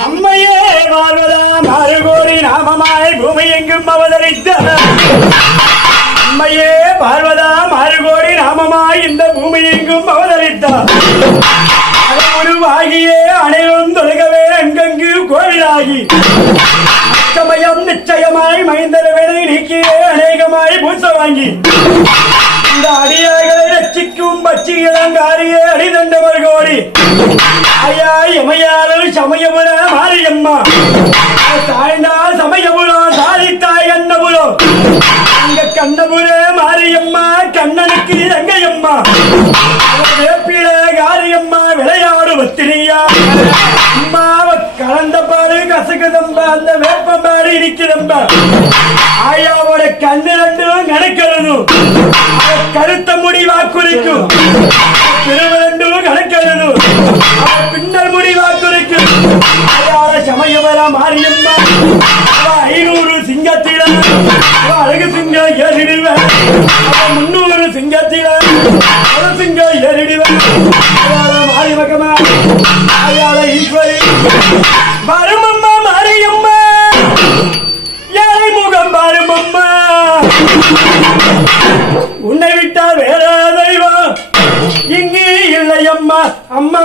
அம்மையே வாழ்வதாம் ஆறு நாமமாய் பூமி எங்கும் அவதரித்த. அம்மையே பார்வதாம் ஆறு நாமமாய் இந்த பூமி எங்கும் அவதரித்தார் உருவாகியே அனைவரும் தொழுகவே அங்கங்கு கோவிலாகி. நிச்சயமாய் நீக்கியே அநேகமாய் பூச வாங்கி. இந்த அடியார்களை ரட்சிக்கும் பச்சி இளங்காரியே அடிதண்டவர் கோடி ஐயா எமையாளர் சமயபுர மாரியம்மா. தாய்ந்தால் சமயபுரம் சாதித்தாய் கண்ணபுரம். அங்க கண்ணபுர மாரியம்மா கண்ணனுக்கு ரங்கையம்மா. வேப்பில காரியம்மா விளையாடு பத்திரியா அம்மாவை கலந்த பாடு கசகதம்பா அந்த வேப்பம்பாடு இருக்கிறம்பா ஆயாவோட கண்ணு ரெண்டும் கணக்கெழுதும் கருத்த முடி வாக்குறிக்கும் திருவரண்டும் கணக்கெழுதும் பின்னல் முடி வாக்குறிக்கும் ஆயாவோட சமயவர மாரியம்மா அவ ஐநூறு சிங்கத்தில அழகு சிங்கம் ஏறிடுவேன். முன்னூறு சிங்கத்தில அவ சிங்கம் ஏறிடுவேன். Amma